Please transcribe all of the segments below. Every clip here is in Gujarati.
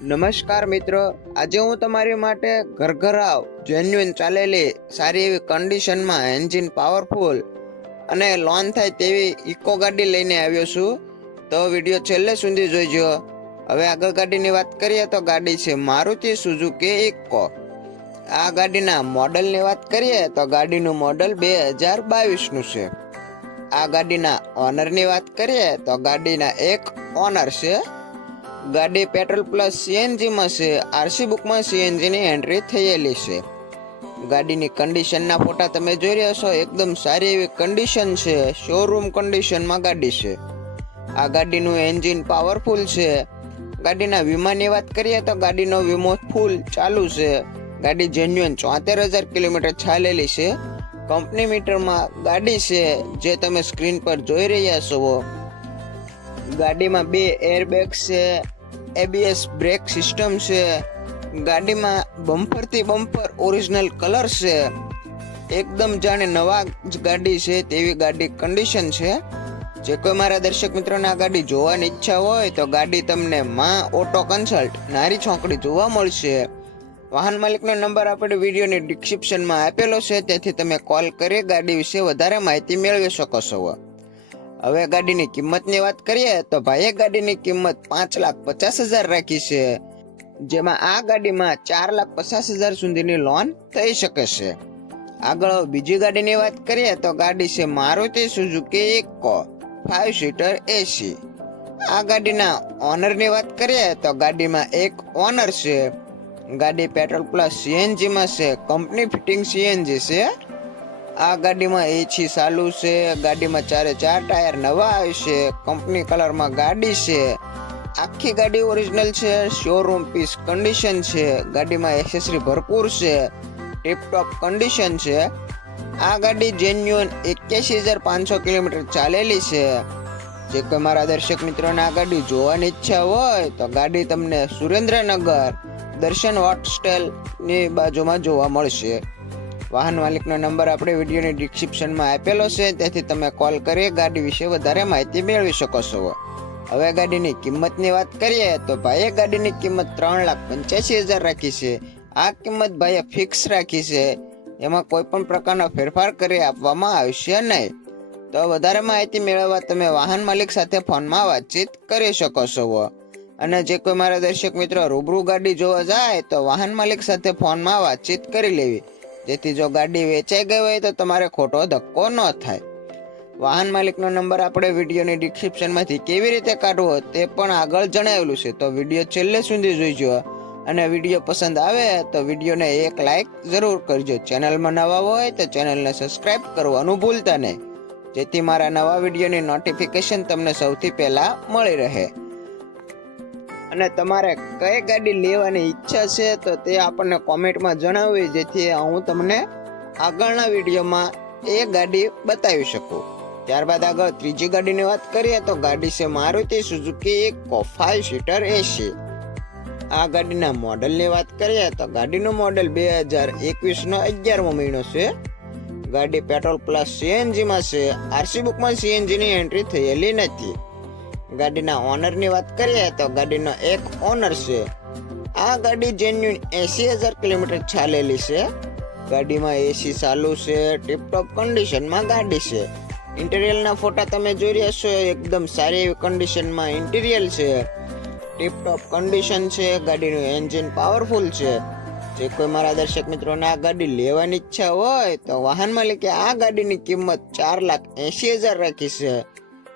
નમસ્કાર મિત્રો. આજે હું તમારી માટે ઘરઘરાવ જેન્યુઇન ચાલેલી, સારી એવી કન્ડિશનમાં એન્જિન પાવરફુલ અને લોન થાય તેવી ઇકો ગાડી લઈને આવ્યો છું. તો વીડિયો છેલ્લે સુધી જોઈજો હવે આગળ ગાડીની વાત કરીએ તો ગાડી છે મારુતિ સુઝુકી ઇકો આ ગાડીના મોડલની વાત કરીએ તો ગાડીનું મોડલ બે હજાર બાવીસનું છે. આ ગાડીના ઓનરની વાત કરીએ તો ગાડીના એક ઓનર છે ગાડી પેટ્રોલ પ્લસ સીએનજીમાં છે. આરસી બુકમાં સીએનજીની એન્ટ્રી થયેલી છે. ગાડીની કન્ડિશનના ફોટા તમે જોઈ રહ્યા છો. એકદમ સારી એવી કન્ડિશન છે. શોરૂમ કન્ડિશનમાં ગાડી છે. આ ગાડીનું એન્જિન પાવરફુલ છે. ગાડીના વીમાની વાત કરીએ તો ગાડીનો વીમો ફૂલ ચાલુ છે. ગાડી જેન્યુઅન ચોતેર હજાર કિલોમીટર ચાલેલી છે. કંપની મીટરમાં ગાડી છે. જે તમે સ્ક્રીન પર જોઈ રહ્યા છો. ગાડીમાં બે એરબેગ છે. એબીએસ બ્રેક સિસ્ટમ છે. ગાડીમાં બમ્પરથી બમ્પર ઓરિજિનલ કલર છે. એકદમ જાણે નવા જ ગાડી છે તેવી ગાડી કન્ડિશન છે. જે કોઈ મારા દર્શક મિત્રોને આ ગાડી જોવાની ઈચ્છા હોય તો ગાડી તમને માં ઓટો કન્સલ્ટ નારી છોકડી જોવા મળશે. વાહન માલિકનો નંબર આપણે વિડીયોની ડિસ્ક્રિપ્શનમાં આપેલો છે. તેથી તમે કોલ કરી ગાડી વિશે વધારે માહિતી મેળવી શકો છો. હવે ગાડીની કિંમતની વાત કરીએ તો ભાઈએ ગાડીની કિંમત પાંચ લાખ પચાસ હજાર રાખી છે, જેમાં આ ગાડીમાં ચાર લાખ પચાસ હજાર સુધીની લોન થઈ શકે છે. આગળ બીજી ગાડીની વાત કરીએ તો ગાડી છે Maruti Suzuki Eeco five seater AC આ ગાડીના ઓનરની વાત કરીએ તો ગાડીમાં એક ઓનર છે. ગાડી પેટ્રોલ પ્લસ સીએનજીમાં છે કંપની ફિટિંગ સીએનજી છે. આ ગાડીમાં એસી ચાલુ છે, ગાડીમાં ચારે ચાર ટાયર નવા આવશે, કંપની કલરમાં ગાડી છે. આખી ગાડી ઓરિજિનલ છે શોરૂમ પીસ કન્ડિશન છે, ગાડીમાં એક્સેસરી ભરપૂર છે ટીપટોપ કન્ડિશન છે. આ ગાડી જેન્યુઅન એક્યાસી હજાર પાંચસો કિલોમીટર ચાલેલી છે. જે કોઈ મારા દર્શક મિત્રોને આ ગાડી જોવાની ઈચ્છા હોય, તો ગાડી તમને સુરેન્દ્રનગર દર્શન હોટસ્ટેલની બાજુમાં જોવા મળશે. વાહન માલિકનો નંબર આપણે વિડીયોની ડિસ્ક્રિપ્શનમાં આપેલો છે. તેથી તમે કોલ કરી, ગાડી વિશે વધારે માહિતી મેળવી શકો છો. હવે ગાડીની કિંમતની વાત કરીએ, તો ભાઈએ ગાડીની કિંમત ત્રણ લાખ પંચ્યાસી હજાર રાખી છે. આ કિંમત ભાઈએ ફિક્સ રાખી છે. એમાં કોઈ પણ પ્રકારનો ફેરફાર કરી આપવામાં આવશે નહીં. તો વધારે માહિતી મેળવવા તમે વાહન માલિક સાથે ફોનમાં વાતચીત કરી શકો છો. અને જે કોઈ મારા દર્શક મિત્રો રૂબરૂ ગાડી જોવા જાય, તો વાહન માલિક સાથે ફોનમાં વાતચીત કરી લેવી. જેથી જો ગાડી વેચાઈ ગઈ હોય તો તમારે ખોટો ધક્કો ન થાય. વાહન માલિકનો નંબર આપણે વિડીયોની ડિસ્ક્રિપ્શનમાંથી કેવી રીતે કાઢવો તે પણ આગળ જણાવેલું છે. તો વીડિયો છેલ્લે સુધી જોઈજો અને વીડિયો પસંદ આવે તો વિડીયોને એક લાઇક જરૂર કરજો. ચેનલમાં નવા હોય તો ચેનલને સબસ્ક્રાઇબ કરવાનું ભૂલતા નહીં. જેથી મારા નવા વિડીયોની નોટિફિકેશન તમને સૌથી પહેલાં મળી રહે. અને તમારે કઈ ગાડી લેવાની ઈચ્છા છે તો તે આપણને કોમેન્ટમાં જણાવવી, જેથી હું તમને આગળના વિડીયોમાં એ ગાડી બતાવી શકું. ત્યારબાદ આગળ ત્રીજી ગાડીની વાત કરીએ તો ગાડી છે Maruti Suzuki Eeco five seater AC. આ ગાડીના મોડલની વાત કરીએ તો ગાડીનું મોડલ બે હજાર એકવીસનો અગિયારમો મહિનો છે. ગાડી પેટ્રોલ પ્લસ સીએનજીમાં છે. આરસી બુકમાં સીએનજીની એન્ટ્રી થયેલી નથી. ગાડીના ઓનરની વાત કરીએ તો ગાડીનો એક ઓનર છે. આ ગાડી જેન્યુન એસી હજાર કિલોમીટર ચાલેલી છે. ગાડીમાં એસી ચાલુ છે ટીપટોપ કન્ડિશનમાં ગાડી છે. ઇન્ટિરિયલના ફોટા તમે જોઈ રહ્યા છો એકદમ સારી એવી કન્ડિશનમાં ઇન્ટિરિયર છે. ટીપટોપ કન્ડિશન છે, ગાડીનું એન્જિન પાવરફુલ છે. જે કોઈ મારા દર્શક મિત્રોને આ ગાડી લેવાની ઈચ્છા હોય તો વાહન માલિકે આ ગાડીની કિંમત ચાર લાખ એંશી હજાર રાખી છે.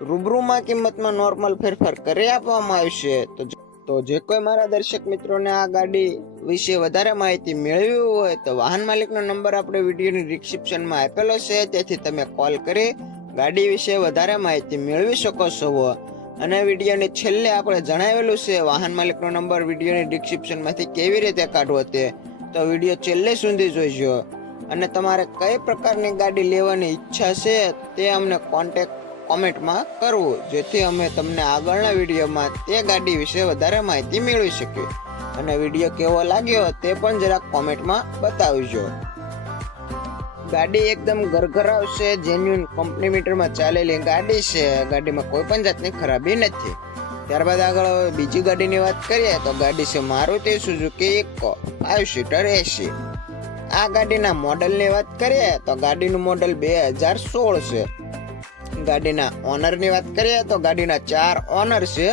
રૂબરૂમાં કિંમતમાં નોર્મલ ફેરફાર કરી આપવામાં આવશે. તો તો જે કોઈ મારા દર્શક મિત્રોને આ ગાડી વિશે વધારે માહિતી મેળવી હોય તો વાહન માલિકનો નંબર આપણે વિડીયોની ડિસ્ક્રિપ્શનમાં આપેલો છે. તેથી તમે કોલ કરી ગાડી વિશે વધારે માહિતી મેળવી શકો છો. અને વિડીયોની છેલ્લે આપણે જણાવેલું છે વાહન માલિકનો નંબર વિડીયોની ડિસ્ક્રિપ્શનમાંથી કેવી રીતે કાઢવો તે. તો વીડિયો છેલ્લે સુધી જોઈજો. અને તમારે કઈ પ્રકારની ગાડી લેવાની ઈચ્છા છે તે અમને કોન્ટેક્ટ કોમેન્ટમાં કરવું, જેથી અમે તમને આગળના વિડીયોમાં તે ગાડી વિશે વધારે માહિતી મેળવી શકીએ. અને વીડિયો કેવો લાગ્યો તે પણ જરાક કોમેન્ટમાં બતાવજો. ગાડી એકદમ ગરગરાવ છે જેન્યુન કંપની મીટરમાં ચાલેલી ગાડી છે. ગાડીમાં કોઈ પણ જાતની ખરાબી નથી. ત્યારબાદ આગળ હવે બીજી ગાડીની વાત કરીએ, તો ગાડી છે Maruti Suzuki Eeco five seater AC આ ગાડીના મોડલની વાત કરીએ, તો ગાડીનું મોડલ બે હજાર સોળ છે. ગાડીના ઓનરની વાત કરીએ તો ગાડીના ચાર ઓનર છે.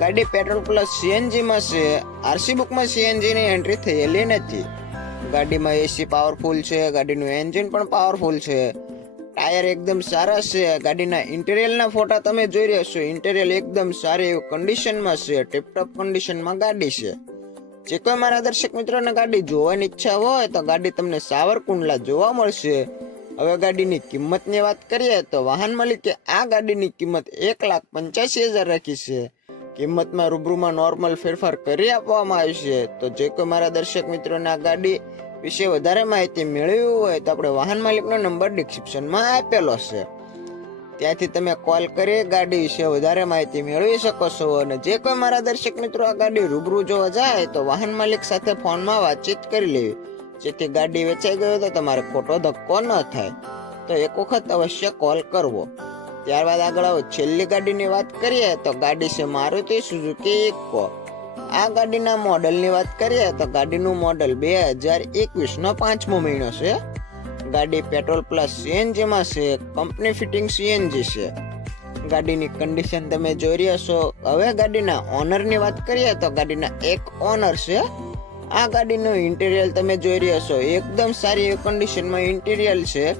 ગાડી પેટ્રોલ પ્લસ સીએનજીમાં છે. આરસી બુકમાં સીએનજીની એન્ટ્રી થયેલી નથી. ગાડીમાં એસી પાવરફુલ છે. ગાડીનું એન્જિન પણ પાવરફુલ છે. ટાયર એકદમ સારા છે. ગાડીના ઇન્ટિરિયલના ફોટા તમે જોઈ રહ્યા છો. ઇન્ટેરિયર એકદમ સારી એવી કન્ડિશનમાં છે. ટેપટોપ કન્ડિશનમાં ગાડી છે. જે કોઈ મારા દર્શક મિત્રોને ગાડી જોવાની ઈચ્છા હોય તો ગાડી તમને સાવરકુંડલા જોવા મળશે. હવે ગાડીની કિંમતની વાત કરીએ તો વાહન માલિકે આ ગાડીની કિંમત એક લાખ પંચ્યાસી હજાર રાખી છે. કિંમતમાં રૂબરૂમાં નોર્મલ ફેરફાર કરી આપવામાં આવશે તો જે કોઈ મારા દર્શક મિત્રોને આ ગાડી વિશે વધારે માહિતી મેળવી હોય તો આપણે વાહન માલિકનો નંબર ડિસ્ક્રિપ્શનમાં આપેલો છે. ત્યાંથી તમે કોલ કરી ગાડી વિશે વધારે માહિતી મેળવી શકો છો અને જે કોઈ મારા દર્શક મિત્રો આ ગાડી રૂબરૂ જોવા જાય તો વાહન માલિક સાથે ફોનમાં વાતચીત કરી લેવી. જેથી ગાડી વેચાઈ ગઈ તો તમારે ખોટો ધક્કો ન થાય. તો એક વખત અવશ્ય કોલ કરવો. ત્યારબાદ આગળ આવો. છેલ્લી ગાડીની વાત કરીએ તો ગાડી છે મારુતિ સુઝુકી ઇકો. આ ગાડીના મોડલની વાત કરીએ તો ગાડીનું મોડલ બે હજાર એકવીસનો પાંચમો મહિનો છે. ગાડી પેટ્રોલ પ્લસ સીએનજીમાં છે. કંપની ફિટિંગ સીએનજી છે. ગાડીની કન્ડિશન તમે જોઈ રહ્યા છો. હવે ગાડીના ઓનરની વાત કરીએ તો ગાડીના એક ઓનર છે. આ ગાડીનું ઇન્ટિરિયર તમે જોઈ રહ્યા છો. એકદમ સારી કન્ડિશનમાં ઇન્ટિરિયર છે.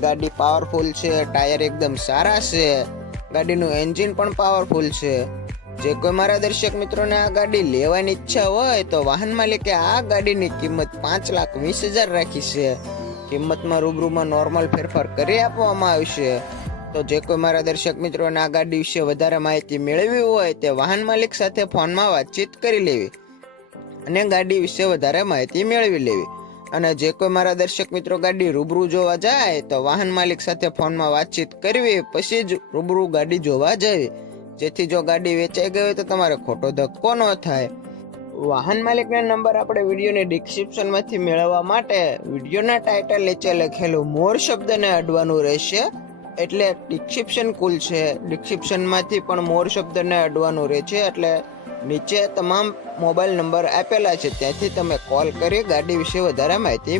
ગાડી પાવરફુલ છે ટાયર એકદમ સારા છે. ગાડીનું એન્જિન પણ પાવરફુલ છે. જે કોઈ મારા દર્શક મિત્રોને આ ગાડી લેવાની ઈચ્છા હોય તો વાહન માલિકે આ ગાડીની કિંમત પાંચ લાખ વીસ હજાર રાખી છે. કિંમતમાં રૂબરૂમાં નોર્મલ ફેરફાર કરી આપવામાં આવશે તો જે કોઈ મારા દર્શક મિત્રોને આ ગાડી વિશે વધારે માહિતી મેળવી હોય તે વાહન માલિક સાથે ફોનમાં વાતચીત કરી લેવી. અને ગાડી વિશે વધારે માહિતી મેળવી લેવી. અને જે કોઈ મારા દર્શક મિત્રો ગાડી રૂબરૂ જોવા જાય, તો વાહન માલિક સાથે ફોનમાં વાતચીત કરવી, પછી જ રૂબરૂ ગાડી જોવા જવી. જેથી જો ગાડી વેચાઈ ગઈ હોય તો તમારે ખોટો ધક્કો ન થાય. વાહન માલિકનો નંબર આપણે વિડીયોની ડિસ્ક્રિપ્શનમાંથી મેળવવા માટે વિડીયોના ટાઇટલ નીચે લખેલું મોર શબ્દને અડવાનું રહેશે. એટલે ડિસ્ક્રિપ્શન કુલ છે. ડિસ્ક્રિપ્શનમાંથી પણ મોર શબ્દને અડવાનું રહે છે. એટલે નીચે તમામ મોબાઈલ નંબર આપેલા છે. ત્યાંથી તમે કોલ કરી ગાડી વિશે વધારે માહિતી